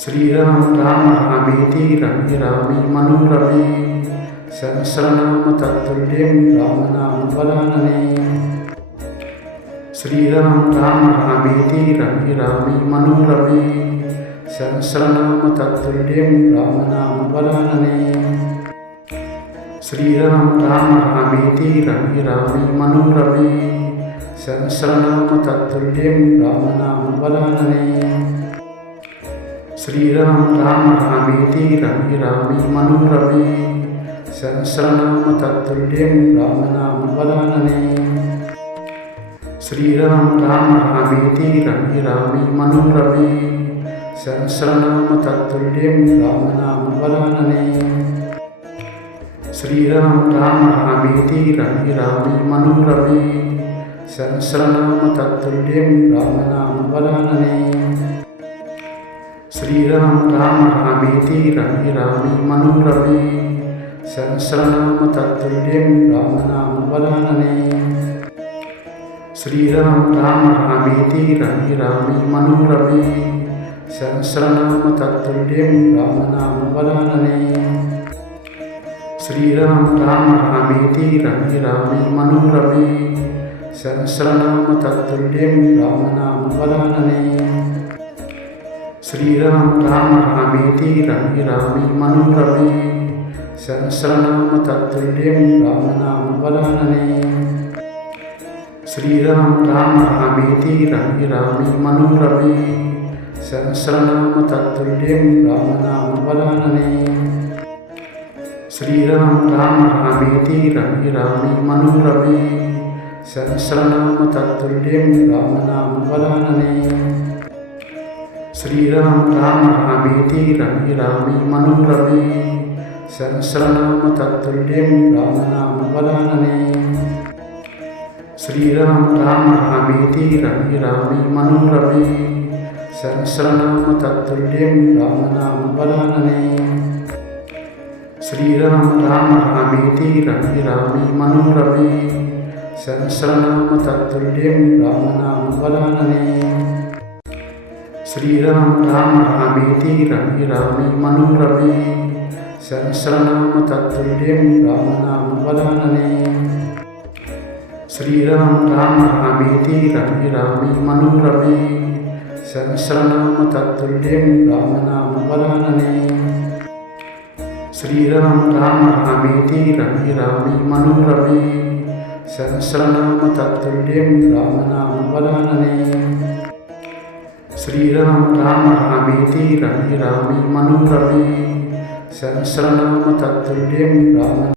శ్రీరామ రామ రామేతి రమే రామే మనోరమే సహస్రనామ తత్తుల్యం రామనామ వరాననే. శ్రీరామ రామ రామేతి రమే రామే మనోరమే సహస్రనామ తత్తుల్యం రామనామ వరాననే. శ్రీరామ రామ రామేతి రమే రామే మనోరమే సహస్రనామ తత్తుల్యం రామనామ వరాననే. శ్రీరామ రామ రామేతి రమే రామే మనోరమే సహస్రనామ తత్తుల్యం రామనామ వరాననే. శ్రీరామ రామ రామేతి రమే రామే మనోరమే సహస్రనామ తత్తుల్యం రామనామ వరాననే. శ్రీరామ రామ రామేతి రమే రామే మనోరమే సహస్రనామ తత్తుల్యం రామనామ వరాననే. శ్రీరామ రామ రామేతి రమే రామే మనోరమే సహస్రనామ తత్తుల్యం రామనామ వరాననే. శ్రీరామ రామ రామేతి రమే రామే మనోరమే సహస్రనామ తత్తుల్యం రామనామ వరాననే. శ్రీరామ రామ రామేతి రమే రామే మనోరమే సహస్రనామ తత్తుల్యం రామనామ వరాననే. శ్రీరామ రామ రామేతి రమే రామే మనోరమే సహస్రనామ తత్తుల్యం రామనామ వరాననే. శ్రీరామ రామ రామేతి రమే రామే మనోరమే సహస్రనామ తత్తుల్యం రామనామ వరాననే. శ్రీరామ రామ రామేతి రమే రామే మనోరమే సహస్రనామ తత్తుల్యం రామనామ వరాననే. శ్రీరామ రామ రామేతి రమే రామే మనోరమే సహస్రనామ తత్తుల్యం రామనామ వరాననే. శ్రీరామ రామ రామేతి రమే రామే మనోరమే సహస్రనామ తత్తుల్యం రామనామ వరాననే. శ్రీరామ రామ రామేతి రమే రామే మనోరమే సహస్రనామ తత్తుల్యం రామనామ వరాననే. శ్రీరామ రామ రామేతి రమే రామే మనోరమే సహస్రనామ తత్తుల్యం రామనామ వరాననే. శ్రీరామ రామ రామేతి రమే రామే మనోరమే సహస్రనామ తత్తుల్యం రామనామ వరాననే. శ్రీరామ రామ రామేతి రమే రామే మనోరమే సహస్రనామ తత్తుల్యం రామనామ వరాననే. శ్రీరామ రామ రామేతి రమే రామే మనోరమే సహస్రనామ తత్తుల్యం రామ